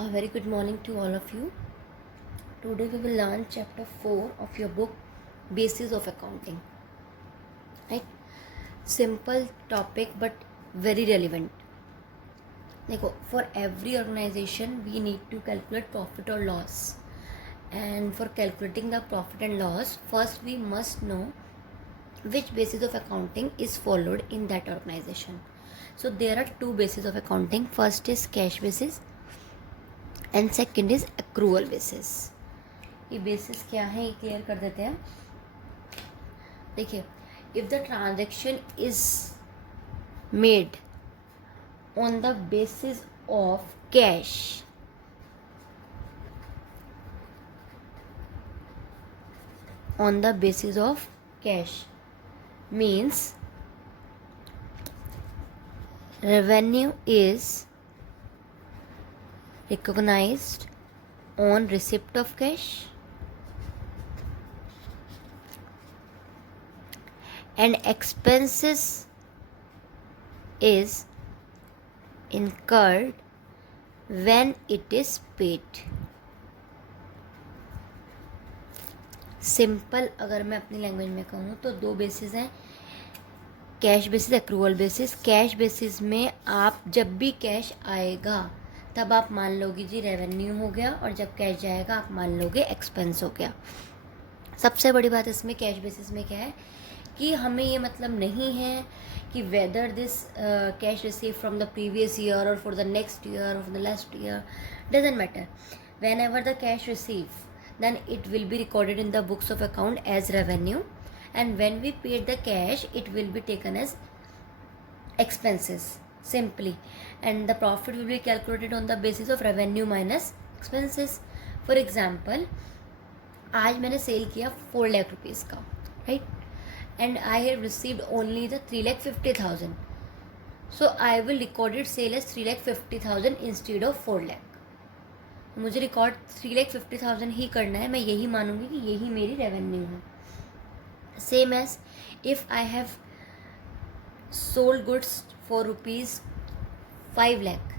A very good morning to all of you. Today we will learn chapter 4 of your book Basis of Accounting. Right? Simple topic but very relevant. देखो, for every organization we need to calculate profit or loss. And for calculating the profit and loss, first we must know which basis of accounting is followed in that organization. So there are two bases of accounting. First is cash basis and second is accrual basis. ये basis क्या है ये clear कर देते हैं. देखिए, if the transaction is made on the basis of cash, on the basis of cash means revenue is recognized on receipt of cash and expenses is incurred when it is paid. Simple अगर मैं अपनी language में कहूँ तो दो basis हैं, cash basis, accrual basis. Cash basis में आप जब भी कैश आएगा तब आप मान लोगे जी रेवेन्यू हो गया, और जब कैश जाएगा आप मान लोगे एक्सपेंस हो गया. सबसे बड़ी बात इसमें कैश बेसिस में क्या है कि हमें ये मतलब नहीं है कि whether this cash receive from the previous year और फॉर द नेक्स्ट ईयर और for the last year, doesn't matter. When ever the cash receive, then it will be recorded in the books of account as revenue, and when we paid the cash it will be taken as expenses simply, and the profit will be calculated on the basis of revenue minus expenses. For example, आज मैंने sale किया 4 lakh rupees का, right, and I have received only the 3,50,000. So I will recorded sale as 3,50,000 instead of 4 lakh. मुझे record 3,50,000 ही करना है. मैं यही मानूंगी कि यही मेरी रेवेन्यू है. Same as if I have sold goods for ₹5 lakh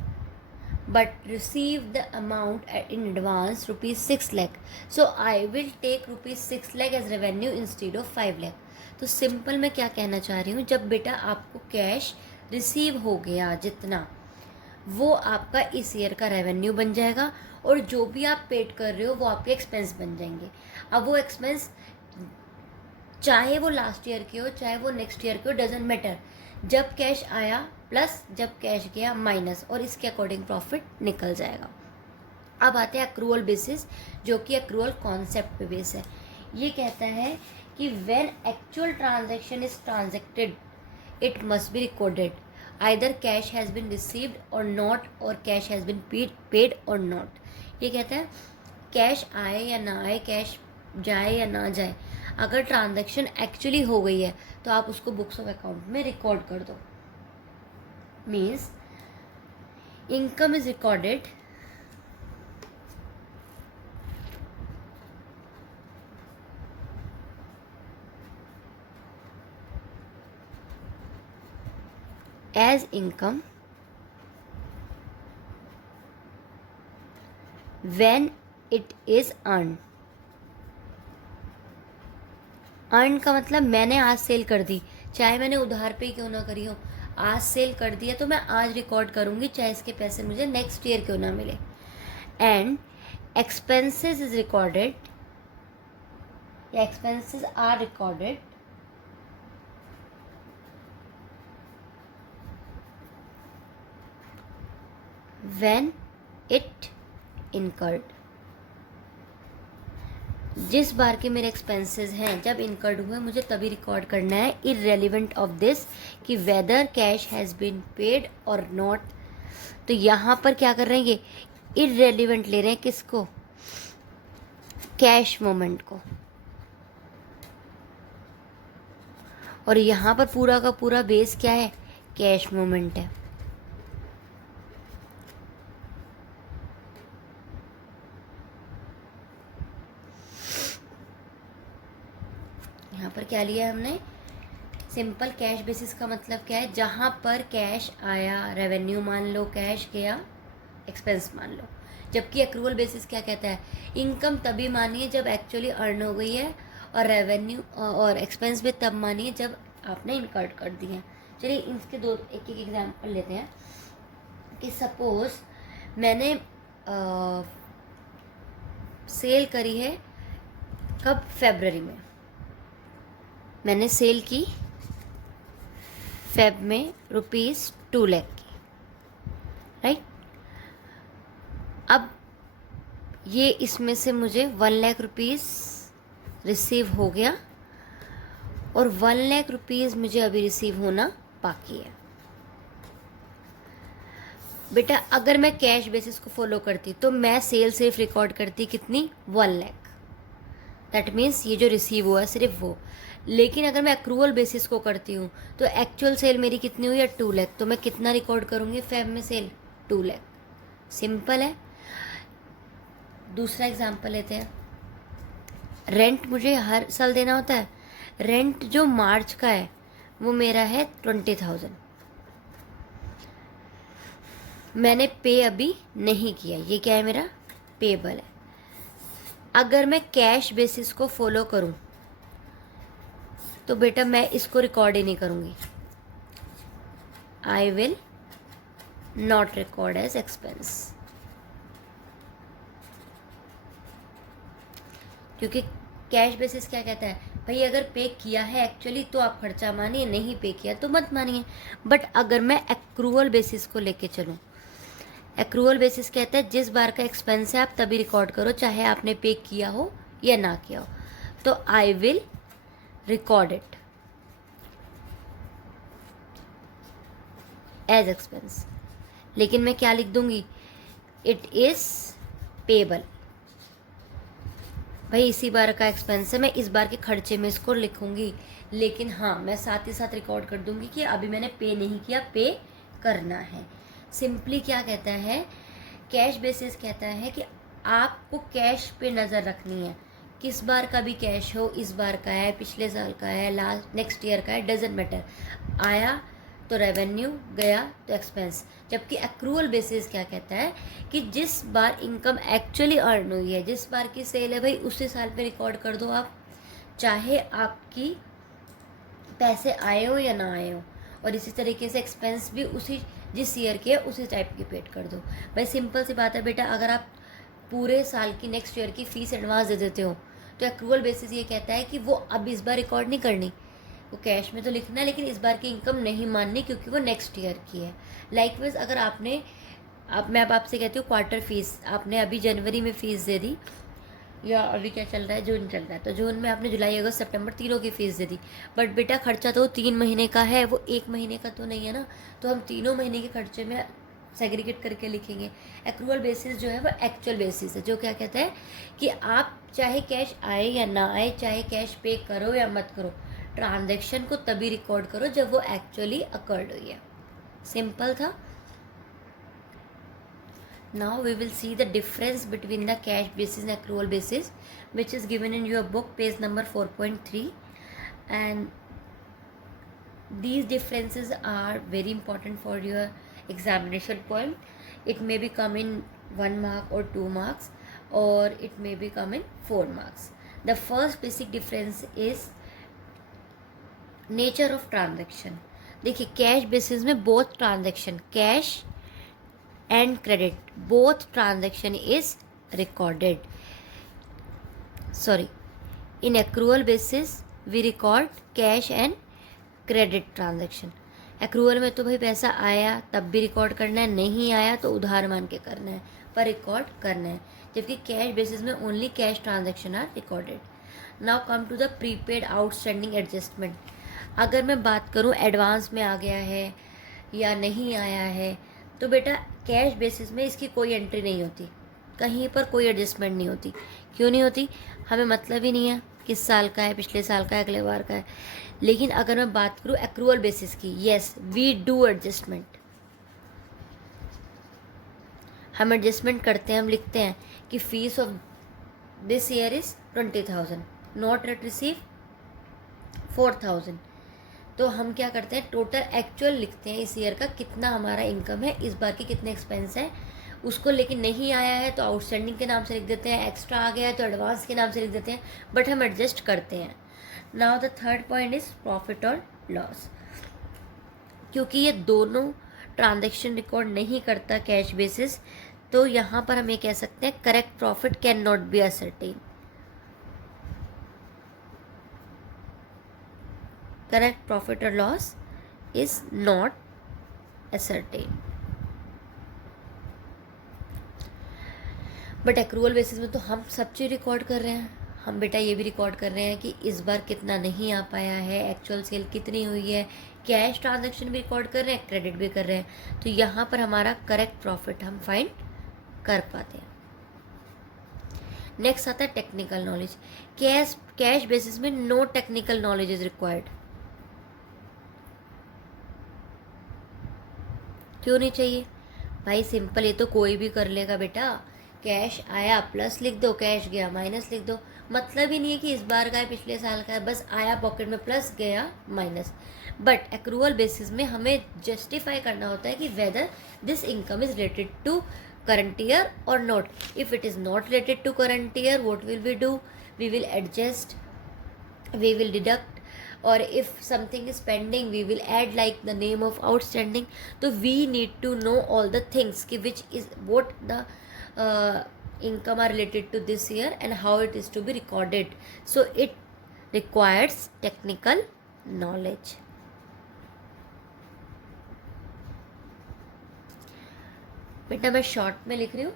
but receive the amount in advance ₹6 lakh, so I will take ₹6 lakh as revenue instead of 5 lakh. तो सिंपल मैं क्या कहना चाह रही हूँ, जब बेटा आपको कैश रिसीव हो गया जितना, वो आपका इस ईयर का रेवेन्यू बन जाएगा, और जो भी आप पेड कर रहे हो वो आपके एक्सपेंस बन जाएंगे. अब वो एक्सपेंस चाहे वो लास्ट ईयर के हो चाहे वो नेक्स्ट ईयर के हो, डजेंट मैटर. जब कैश आया प्लस जब कैश गया माइनस, और इसके अकॉर्डिंग प्रॉफिट निकल जाएगा. अब आते हैं एक्रूअल बेसिस, जो कि एक्रूअल कॉन्सेप्ट पे बेस है. ये कहता है कि when actual transaction is transacted it must be recorded. Either cash has been received or not, और cash has been paid or not. ये कहता है कैश आए या ना आए, कैश जाए या ना जाए, अगर ट्रांजैक्शन एक्चुअली हो गई है तो आप उसको बुक्स ऑफ अकाउंट में रिकॉर्ड कर दो. Means income is recorded as income when it is earned. Earn का मतलब मैंने आज सेल कर दी, चाहे मैंने उधार पे क्यों ना करी हो, आज सेल कर दिया तो मैं आज रिकॉर्ड करूँगी, चाहे इसके पैसे मुझे नेक्स्ट ईयर क्यों ना मिले. And expenses is recorded, expenses are recorded when it incurred. जिस बार के मेरे एक्सपेंसेस हैं जब इनकर्ड हुए मुझे तभी रिकॉर्ड करना है, इररेलेवेंट ऑफ दिस कि whether cash has been paid or not. तो यहाँ पर क्या कर रहे हैं, ये इररेलेवेंट ले रहे हैं किसको, कैश मोमेंट को, और यहाँ पर पूरा का पूरा बेस क्या है, कैश मोमेंट है. यहाँ पर क्या लिया है हमने, सिंपल कैश बेसिस का मतलब क्या है, जहाँ पर कैश आया रेवेन्यू मान लो, कैश गया एक्सपेंस मान लो. जबकि एक्रूअल बेसिस क्या कहता है, इनकम तभी मानिए जब एक्चुअली अर्न हो गई है, और रेवेन्यू और एक्सपेंस भी तब मानिए जब आपने इनकर्ड कर दिए हैं। चलिए इसके दो एक एक एग्जाम्पल लेते हैं कि सपोज मैंने सेल करी है कब, फरवरी में मैंने सेल की, फेब में ₹2 लाख की, राइट। अब ये इसमें से मुझे 1 लाख रुपीज़ रिसीव हो गया, और 1 लाख रुपीज़ मुझे अभी रिसीव होना बाकी है। बेटा अगर मैं कैश बेसिस को फॉलो करती तो मैं सेल सिर्फ रिकॉर्ड करती कितनी, 1 लाख। दैट मीन्स ये जो रिसीव हुआ सिर्फ वो। लेकिन अगर मैं अक्रूवल बेसिस को करती हूँ तो एक्चुअल सेल मेरी कितनी हुई है, 2 लाख। तो मैं कितना रिकॉर्ड करूँगी फेब में सेल, 2 लाख। सिंपल है। दूसरा एग्जांपल लेते हैं। रेंट मुझे हर साल देना होता है। रेंट जो मार्च का है वो मेरा है 20,000। मैंने पे अभी नहीं किया, ये क्या है, मेरा पेबल है। अगर मैं कैश बेसिस को फॉलो करूं तो बेटा मैं इसको रिकॉर्ड ही नहीं करूंगी। I will not record as expense, क्योंकि कैश बेसिस क्या कहता है, भाई अगर पे किया है एक्चुअली तो आप खर्चा मानिए, नहीं पे किया तो मत मानिए। बट अगर मैं एक्रूवल बेसिस को लेके चलूँ, एक्रूवल बेसिस कहता है जिस बार का एक्सपेंस है आप तभी रिकॉर्ड करो, चाहे आपने पे किया हो या ना किया हो। तो I will record it as expense. लेकिन मैं क्या लिख दूंगी, इट इज पेबल। भाई इसी बार का एक्सपेंस है, मैं इस बार के खर्चे में इसको लिखूंगी। लेकिन हाँ, मैं साथ ही साथ रिकॉर्ड कर दूंगी कि अभी मैंने पे नहीं किया, पे करना है। सिंपली क्या कहता है, कैश बेसिस कहता है कि आपको कैश पे नज़र रखनी है। किस बार का भी कैश हो, इस बार का है, पिछले साल का है, लास्ट नेक्स्ट ईयर का है, डजेंट मैटर। आया तो रेवेन्यू, गया तो एक्सपेंस। जबकि एक्रूवल बेसिस क्या कहता है कि जिस बार इनकम एक्चुअली अर्न हुई है, जिस बार की सेल है, भाई उसी साल पे रिकॉर्ड कर दो आप, चाहे आपकी पैसे आए हो या ना आए हो। और इसी तरीके से एक्सपेंस भी उसी जिस ईयर के है उसी टाइप की पेड कर दो। भाई सिंपल सी बात है बेटा, अगर आप पूरे साल की नेक्स्ट ईयर की फ़ीस एडवांस दे देते हो तो एक्रूवल बेसिस ये कहता है कि वो अब इस बार रिकॉर्ड नहीं करनी, वो कैश में तो लिखना है लेकिन इस बार की इनकम नहीं माननी क्योंकि वो नेक्स्ट ईयर की है। लाइकवाइज अगर मैं अब आपसे कहती हूँ क्वार्टर फीस, आपने अभी जनवरी में फ़ीस दे दी, या अभी क्या चल रहा है, जून चल रहा है, तो जून में आपने जुलाई अगस्त सितंबर तीनों की फ़ीस दे दी। बट बेटा खर्चा तो 3 महीने का है, वो 1 महीने का तो नहीं है ना, तो हम तीनों महीने के खर्चे में सेग्रीगेट करके लिखेंगे। एक्रूवल बेसिस जो है वो एक्चुअल बेसिस है, जो क्या कहता है कि आप चाहे कैश आए या ना आए, चाहे कैश पे करो या मत करो, ट्रांजैक्शन को तभी रिकॉर्ड करो जब वो एक्चुअली अकर्ड हुई है। सिंपल था। Now we will see the difference between the cash basis and accrual basis, which is given in your book, page number 4.3. And these differences are very important for your examination point. It may be come in 1 mark or 2 marks, or it may be come in 4 marks. The first basic difference is nature of transaction. देखिए cash basis में both transaction, cash and credit, both transaction is recorded. Sorry, in accrual basis we record cash and credit transaction. accrual में तो भाई पैसा आया तब भी record करना है, नहीं आया तो उधार मान के करना है, पर रिकॉर्ड करना है। जबकि कैश बेसिस में only cash transaction are recorded. Now come to the prepaid outstanding adjustment. अगर मैं बात करूँ एडवांस में आ गया है या नहीं आया है, तो बेटा कैश बेसिस में इसकी कोई एंट्री नहीं होती, कहीं पर कोई एडजस्टमेंट नहीं होती। क्यों नहीं होती, हमें मतलब ही नहीं है किस साल का है, पिछले साल का है, अगले बार का है। लेकिन अगर मैं बात करूँ एक्रूवल बेसिस की, येस वी डू एडजस्टमेंट, हम एडजस्टमेंट करते हैं। हम लिखते हैं कि fees of this year is 20,000, not at receive 4,000। तो हम क्या करते हैं, टोटल एक्चुअल लिखते हैं इस ईयर का कितना हमारा इनकम है, इस बार के कितने एक्सपेंस है, उसको लेकिन नहीं आया है तो आउटस्टैंडिंग के नाम से लिख देते हैं, एक्स्ट्रा आ गया है तो एडवांस के नाम से लिख देते हैं, बट हम एडजस्ट करते हैं. Now the third point is profit और लॉस. क्योंकि ये दोनों ट्रांजेक्शन रिकॉर्ड नहीं करता कैश बेसिस, तो यहाँ पर हम ये कह सकते हैं correct profit can not be ascertain. Correct profit और loss is not ascertain. But accrual basis में तो हम सब चीज़ रिकॉर्ड कर रहे हैं. हम बेटा ये भी रिकॉर्ड कर रहे हैं कि इस बार कितना नहीं आ पाया है, एक्चुअल सेल कितनी हुई है, कैश ट्रांजैक्शन भी रिकॉर्ड कर रहे हैं, क्रेडिट भी कर रहे हैं. तो यहाँ पर हमारा करेक्ट प्रॉफिट हम फाइंड कर पाते हैं. नेक्स्ट आता है टेक्निकल नॉलेज. कैश बेसिस में no technical knowledge is required. क्यों नहीं चाहिए भाई? सिंपल, ये तो कोई भी कर लेगा बेटा. कैश आया प्लस लिख दो, कैश गया माइनस लिख दो. मतलब ही नहीं है कि इस बार का है पिछले साल का है, बस आया पॉकेट में प्लस गया माइनस. बट एक्रूअल बेसिस में हमें जस्टिफाई करना होता है कि whether this income is related to current year और not. If it is not related to current year, what will we do? We will adjust, we will deduct, or if something is pending we will add like the name of outstanding. So we need to know all the things ki which is what the income are related to this year and how it is to be recorded. So it requires technical knowledge. बेटा मैं short में लिख रही हूँ.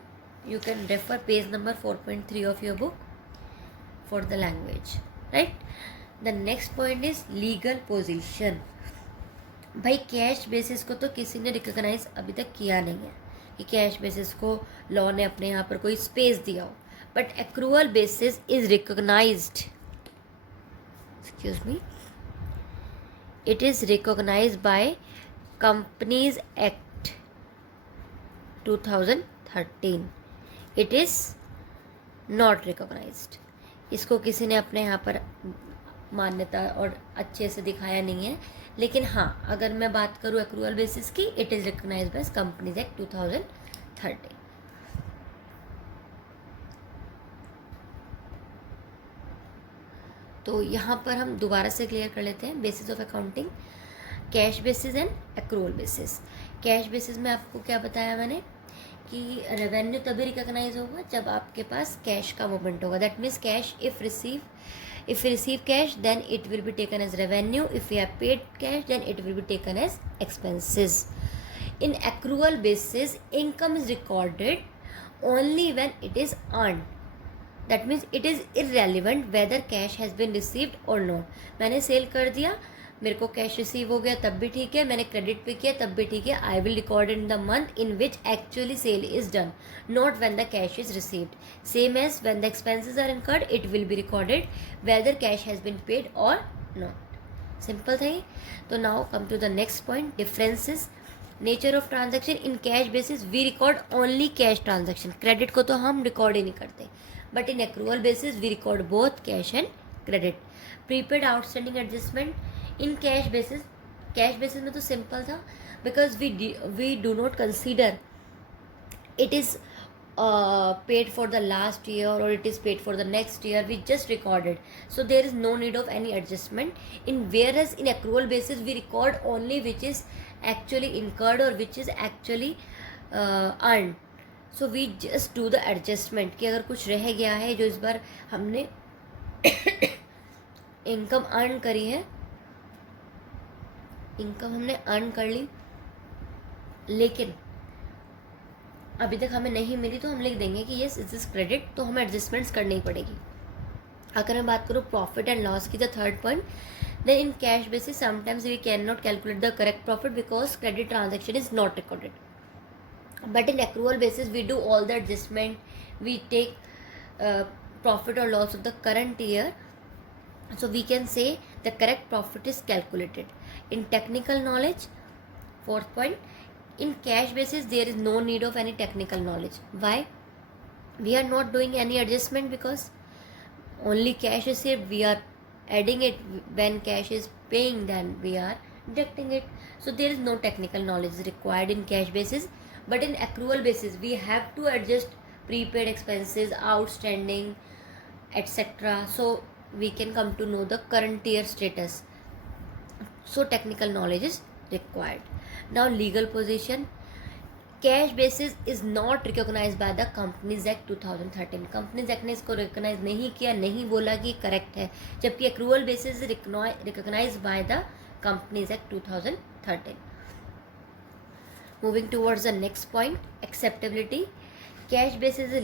You can refer page number 4.3 of your book for the language. Right. The next point is legal position. भाई cash basis को तो किसी ने रिकॉग्नाइज अभी तक किया नहीं है कि कैश बेसिस को लॉ ने अपने यहाँ पर कोई स्पेस दिया हो. But accrual basis is recognised, excuse me, it is recognised by Companies Act 2013. It is not recognised. इसको किसी ने अपने यहाँ पर मान्यता और अच्छे से दिखाया नहीं है. लेकिन हाँ, अगर मैं बात करूँ एक्रूअल बेसिस की, it is recognised by Companies Act 2013. तो यहाँ पर हम दोबारा से क्लियर कर लेते हैं basis of accounting, cash basis and accrual basis. Cash basis में आपको क्या बताया मैंने कि रेवेन्यू तभी रिकॉग्नाइज होगा जब आपके पास कैश का मूवमेंट होगा. That means cash if you receive cash then it will be taken as revenue. If you have paid cash then it will be taken as expenses. In accrual basis income is recorded only when it is earned. That means it is irrelevant whether cash has been received or not. मैंने sale कर दिया, मेरे को cash receive हो गया तब भी ठीक है, मैंने क्रेडिट पे किया तब भी ठीक है. I will record in the month in which actually sale is done, not when the cash is received. Same as when the expenses are incurred, it will be recorded whether cash has been paid or not. Simple था ये. तो now come to the next point, differences. Nature of transaction. In cash basis we record only cash transaction. Credit को तो हम record ही नहीं करते. But in accrual basis we record both cash and credit. Prepaid outstanding adjustment. In cash basis में तो simple था, because we do not consider it is paid for the last year or it is paid for the next year. We just recorded, so there is no need of any adjustment. In whereas in accrual basis we record only which is actually incurred or which is actually earned. So we just do the adjustment कि अगर कुछ रह गया है जो इस बार हमने income earn करी है, इनकम हमने अर्न कर ली लेकिन अभी तक हमें नहीं मिली, तो हम लिख देंगे कि येस इज दिस क्रेडिट. तो हमें एडजस्टमेंट्स करनी पड़ेगी. अगर मैं बात करूँ प्रॉफिट एंड लॉस की, the third point, then in cash basis sometimes we can not calculate the correct profit because credit transaction is not recorded. But in accrual basis we do all the adjustment. We take profit or loss of the current year, so we can say the correct profit is calculated. In technical knowledge, fourth point, in cash basis there is no need of any technical knowledge. Why? We are not doing any adjustment because only cash is here. We are adding it when cash is paying, then we are deducting it. So there is no technical knowledge required in cash basis. But in accrual basis we have to adjust prepaid expenses, outstanding, etc. So we can come to know the current year status. So technical knowledge is required. Now legal position. Cash basis is not recognise by the Companies Act 2013. Companies Act ने इसको recognise नहीं किया, नहीं बोला कि correct है, जबकि accrual basis recognise by the Companies Act 2013. Moving towards the next point, acceptability. Cash basis is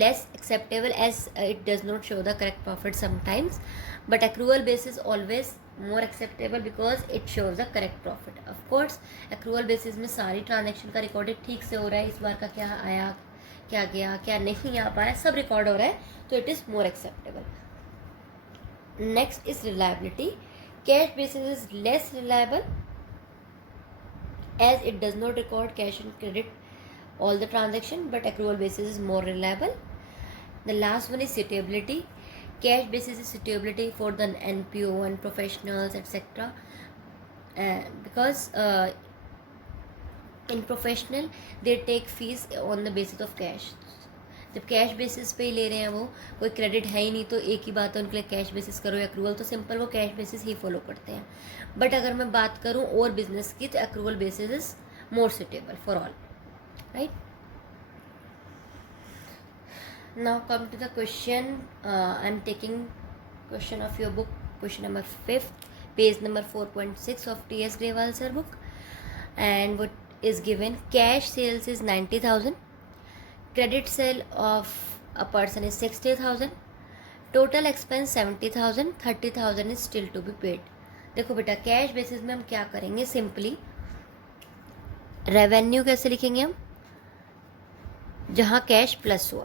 less acceptable as it does not show the correct profit sometimes, but accrual basis always more acceptable because it shows the correct profit. Of course accrual basis में सारी transaction का recorded ठीक से हो रहा है, इस बार का क्या आया, क्या गया, क्या नहीं आ पाया, सब रिकॉर्ड हो रहा है, तो it is more acceptable. Next is reliability. Cash basis is less reliable as it does not record cash and credit all the transaction, but accrual basis is more reliable. The last one is suitability. Cash basis is suitability for the NPO and professionals, etc. Because in professional they take fees on the basis of cash. जब cash basis पे ही ले रहे हैं, वो कोई credit है ही नहीं, तो एक ही बात है उनके लिए कैश बेसिस करो या एक्रूवल, तो सिंपल वो कैश बेसिस ही फॉलो करते हैं. बट अगर मैं बात करूँ और बिजनेस की, तो accrual basis is more suitable for all. Right? Now come to the question. I'm taking question of your book, question number 5, page number 4.6 of T.S. Grewal sir book, and what is given: cash sales is 90,000, credit sale of a person is 60,000, total expense 70,000, 30,000 is still to be paid. देखो बेटा, cash basis में हम क्या करेंगे, simply revenue कैसे लिखेंगे हम, जहाँ कैश प्लस हुआ,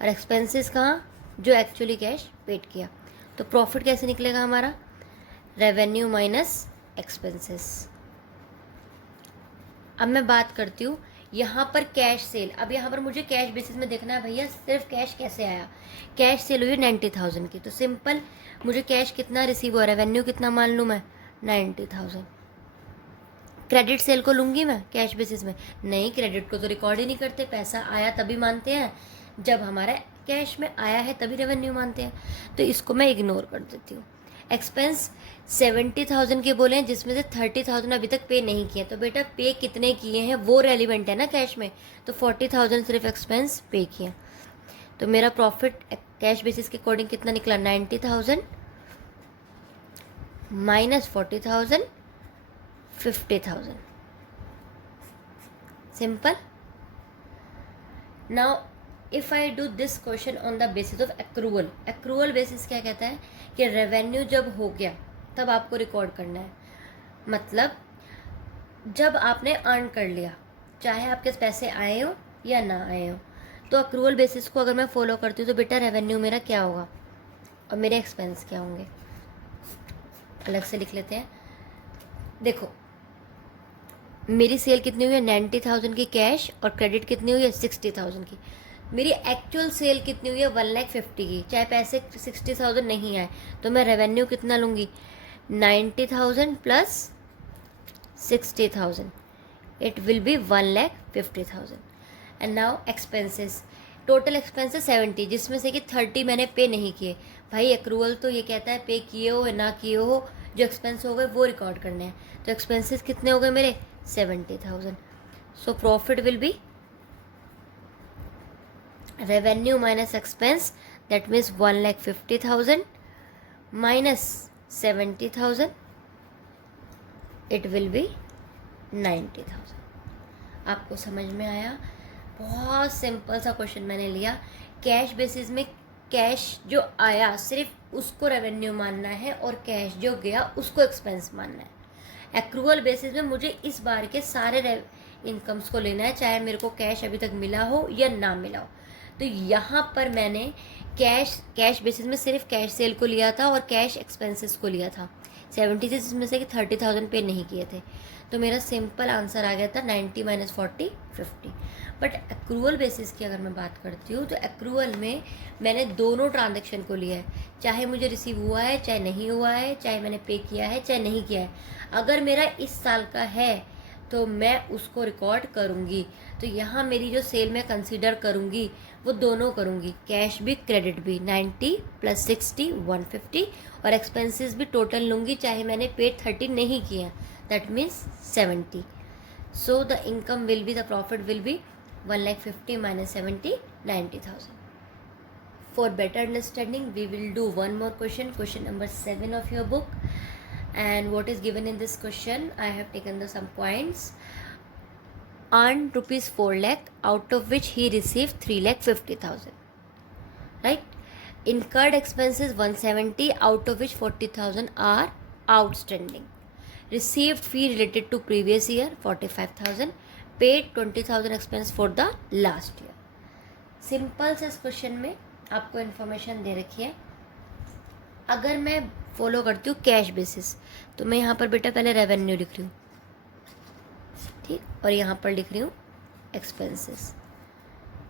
और एक्सपेंसेस कहाँ, जो एक्चुअली कैश पेड किया. तो प्रॉफिट कैसे निकलेगा हमारा, रेवेन्यू माइनस एक्सपेंसेस. अब मैं बात करती हूँ यहाँ पर कैश सेल. अब यहाँ पर मुझे कैश बेसिस में देखना है भैया, सिर्फ कैश कैसे आया. कैश सेल हुई 90,000 की, तो सिंपल मुझे कैश कितना रिसीव हुआ, रेवेन्यू कितना मान लूँ मैं, 90,000. क्रेडिट सेल को लूँगी मैं कैश बेसिस में, नहीं, क्रेडिट को तो रिकॉर्ड ही नहीं करते, पैसा आया तभी मानते हैं, जब हमारा कैश में आया है तभी रेवेन्यू मानते हैं, तो इसको मैं इग्नोर कर देती हूँ. एक्सपेंस 70,000 के बोले हैं, जिसमें से 30,000 अभी तक पे नहीं किए, तो बेटा पे कितने किए हैं वो रेलिवेंट है ना कैश में, तो 40,000 सिर्फ एक्सपेंस पे किए. तो मेरा प्रॉफिट कैश बेसिस के अकॉर्डिंग कितना निकला, 90,000 minus 40,000, 50,000. Simple. Now if I do this question on the basis of accrual. Accrual basis क्या कहता है कि रेवेन्यू जब हो गया तब आपको रिकॉर्ड करना है, मतलब जब आपने अर्न कर लिया, चाहे आपके पैसे आए हो या ना आए हो. तो एक्रूवल बेसिस को अगर मैं फॉलो करती हूँ तो बेटा रेवेन्यू मेरा क्या होगा और मेरे एक्सपेंस क्या होंगे, अलग से लिख लेते हैं. देखो मेरी सेल कितनी हुई है, 90,000 की कैश, और क्रेडिट कितनी हुई है, 60,000 की. मेरी एक्चुअल सेल कितनी हुई है, 1,50,000 की, चाहे पैसे 60,000 नहीं आए, तो मैं रेवेन्यू कितना लूँगी, 90,000 plus 60,000, it will B 1,50,000. And now expenses, total expenses 70, जिसमें से कि 30 मैंने पे नहीं किए. भाई एक्रूवल तो ये कहता है पे किए हो या ना किए हो, जो एक्सपेंस हो गए वो रिकॉर्ड करने हैं. तो एक्सपेंसेस कितने हो गए मेरे, 70,000. So profit will be revenue minus expense, that means 1,50,000 minus 70,000, it will be 90,000. आपको समझ में आया? बहुत सिंपल सा क्वेश्चन मैंने लिया. कैश बेसिस में कैश जो आया सिर्फ उसको रेवेन्यू मानना है, और कैश जो गया उसको एक्सपेंस मानना है. एक्रूवल बेसिस में मुझे इस बार के सारे इनकम्स को लेना है, चाहे मेरे को कैश अभी तक मिला हो या ना मिला हो. तो यहाँ पर मैंने कैश बेसिस में सिर्फ कैश सेल को लिया था और कैश एक्सपेंसेस को लिया था 70 से, जिसमें से कि 30,000 पे नहीं किए थे. तो मेरा सिंपल आंसर आ गया था 90 माइनस 40, 50. बट एक्रूवल बेसिस की अगर मैं बात करती हूँ तो एक्रूवल में मैंने दोनों ट्रांजेक्शन को लिया है, चाहे मुझे रिसीव हुआ है चाहे नहीं हुआ है, चाहे मैंने पे किया है चाहे नहीं किया है. अगर मेरा इस साल का है तो मैं उसको रिकॉर्ड करूँगी। तो यहाँ मेरी जो सेल मैं कंसीडर करूँगी वो दोनों करूँगी, कैश भी क्रेडिट भी। 90 + 60 150 और एक्सपेंसेस भी टोटल लूँगी, चाहे मैंने पेड 30 नहीं किया, that means 70। So the income will be, the profit will B 1,50,000 - 70 90,000. For better understanding, we will do one more question number 7 of your book. And what is given in this question, I have taken some points. Earned rupees 4 lakh, out of which he received 3,50,000. Right? Incurred expenses 170, out of which 40,000 are outstanding. Received fee related to previous year 45,000. Paid 20,000 expense for the last year. Simple से इस question में आपको information दे रखी है। अगर मैं follow करती हूँ कैश बेसिस, तो मैं यहाँ पर बेटा पहले रेवेन्यू लिख रही हूँ, ठीक, और यहाँ पर लिख रही हूँ एक्सपेंसेस।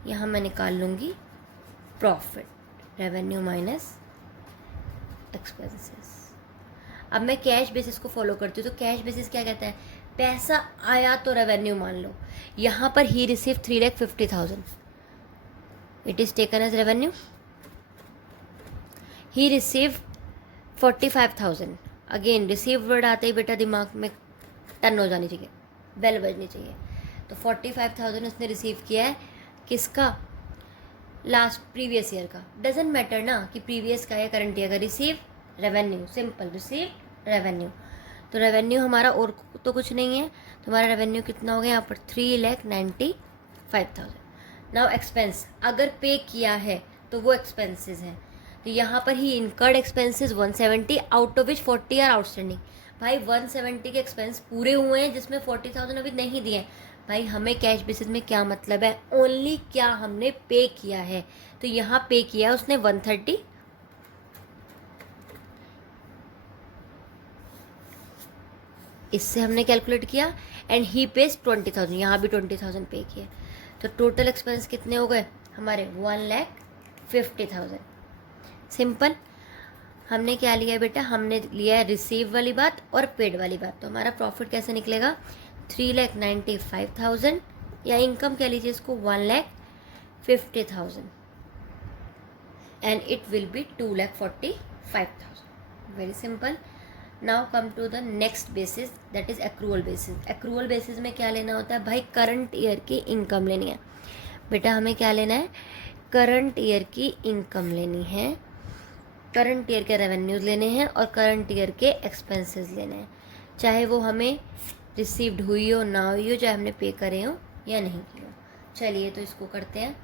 यहाँ मैं निकाल लूँगी प्रॉफिट, रेवेन्यू माइनस एक्सपेंसेस। अब मैं कैश बेसिस को फॉलो करती हूँ, तो कैश बेसिस क्या कहता है, पैसा आया तो रेवेन्यू मान लो। यहाँ पर ही receive 3,50,000, it is taken as revenue. He received 45,000. Again receive word आते ही बेटा दिमाग में टर्न हो जानी चाहिए, बेल बजनी चाहिए। तो 45,000 उसने रिसीव किया है, किसका, लास्ट प्रीवियस ईयर का। डजेंट मैटर ना कि प्रीवियस का या करंट ईयर का, receive revenue, simple receive revenue. तो रेवेन्यू हमारा और तो कुछ नहीं है, तो हमारा रेवेन्यू कितना हो गया यहाँ पर 3,95,000। नाउ एक्सपेंस, अगर पे किया है तो वो एक्सपेंसेस हैं। तो यहाँ पर ही incurred expenses 170, out of which 40 are outstanding. भाई 170 के एक्सपेंस पूरे हुए हैं, जिसमें 40,000 अभी नहीं दिए हैं। भाई हमें कैश बेसिस में क्या मतलब है, ओनली क्या हमने पे किया है। तो यहाँ पे किया उसने 130, इससे हमने कैलकुलेट किया, एंड ही पेज 20,000, यहाँ भी 20,000 पे किया। तो टोटल एक्सपेंस कितने हो गए हमारे, 1,50,000। सिंपल। हमने क्या लिया है बेटा, हमने लिया है रिसीव वाली बात और पेड वाली बात। तो हमारा प्रॉफिट कैसे निकलेगा, 3,95,000, या इनकम कह लीजिए इसको 1,50,000, and it will be 2,45,000। Very simple. Now come to the next basis, that is accrual basis. Accrual basis में क्या लेना होता है भाई, करंट ईयर की इनकम लेनी है। बेटा हमें क्या लेना है, करंट ईयर की इनकम लेनी है, करंट ईयर के रेवेन्यूज लेने हैं और करंट ईयर के एक्सपेंसेस लेने हैं, चाहे वो हमें रिसीव्ड हुई हो ना हुई हो, चाहे हमने पे करे हो या नहीं किए हो। चलिए तो इसको करते हैं।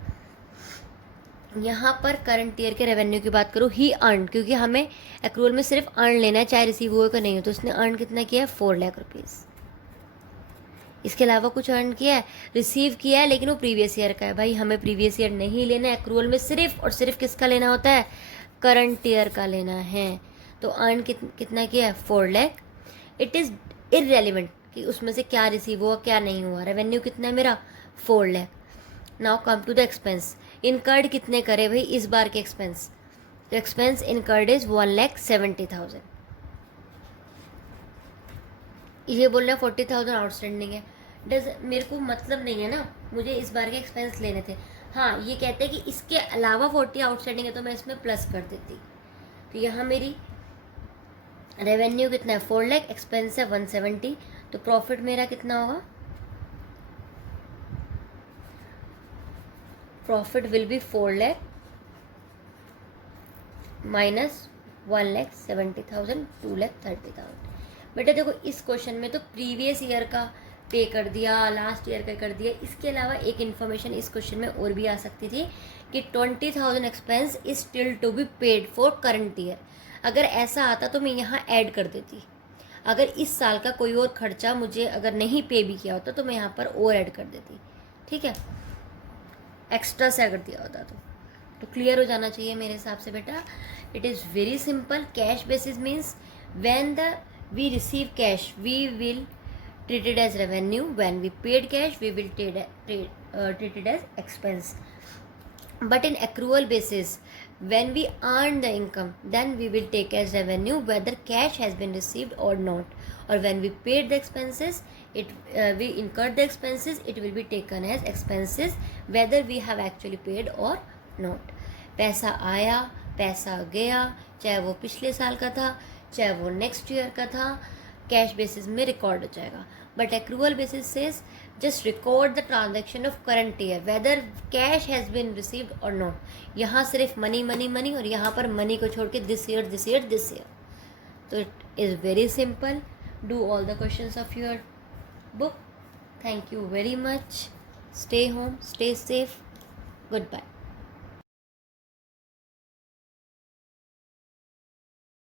यहाँ पर करंट ईयर के रेवेन्यू की बात करूँ, ही अर्न, क्योंकि हमें एक्रूअल में सिर्फ अर्न लेना है, चाहे रिसीव हुआ का नहीं हो। तो उसने अर्न कितना किया है, 4 लाख रुपीज़। इसके अलावा कुछ अर्न किया है, रिसीव किया है, लेकिन वो प्रीवियस ईयर का है। भाई हमें प्रीवियस ईयर नहीं लेना है, एक्रूअल में सिर्फ और सिर्फ किसका लेना होता है, करंट ईयर का लेना है। तो अर्न कितना किया है, 4 लाख। इट इज़ इररेलेवेंट कि उसमें से क्या रिसीव हुआ क्या नहीं हुआ। रेवेन्यू कितना है मेरा, 4 lakh. Now come to the expense. Incurred कितने करे भाई इस बार के एक्सपेंस, तो एक्सपेंस इनकर्ड इज 1,70,000। ये बोल रहे हैं 40,000 आउटस्टैंडिंग है। मेरे को मतलब नहीं है ना, मुझे इस बार के एक्सपेंस लेने थे। हाँ ये कहते हैं कि इसके अलावा 40 आउटस्टैंडिंग है, तो मैं इसमें प्लस कर देती। तो यहाँ मेरी रेवेन्यू कितना है, 4 लाख, एक्सपेंस है 170, तो प्रॉफिट मेरा कितना होगा, profit will B 4 lakh minus 1,70,000, 2,30,000। बेटा देखो इस क्वेश्चन में तो प्रीवियस ईयर का पे कर दिया, लास्ट ईयर का कर दिया। इसके अलावा एक इन्फॉर्मेशन इस क्वेश्चन में और भी आ सकती थी कि 20,000 expense is still to be paid for current year. अगर ऐसा आता तो मैं यहाँ ऐड कर देती। अगर इस साल का कोई और खर्चा मुझे अगर नहीं पे भी किया होता तो मैं यहाँ पर और ऐड कर देती, ठीक है, एक्स्ट्रा से अगर दिया होता तो क्लियर हो जाना चाहिए मेरे हिसाब से बेटा। It is very simple. Cash basis means when the we receive cash we will treated as revenue, when we paid cash we will treated as expense। But in accrual basis, when we earn the income, then we will take as revenue whether cash has been received or not. Or when we paid the expenses, we incurred the expenses, it will be taken as expenses whether we have actually paid or not. पैसा आया, पैसा गया, चाहे वो पिछले साल का था, चाहे वो नेक्स्ट ईयर का था, कैश बेसिस में रिकॉर्ड हो जाएगा. But accrual basis says just record the transaction of current year whether cash has been received or not. यहाँ सिर्फ मनी मनी मनी और यहाँ पर मनी को छोड़ के this year this year this year. तो it is very simple. Do all the questions of your book. Thank you very much. Stay home, stay safe. Goodbye.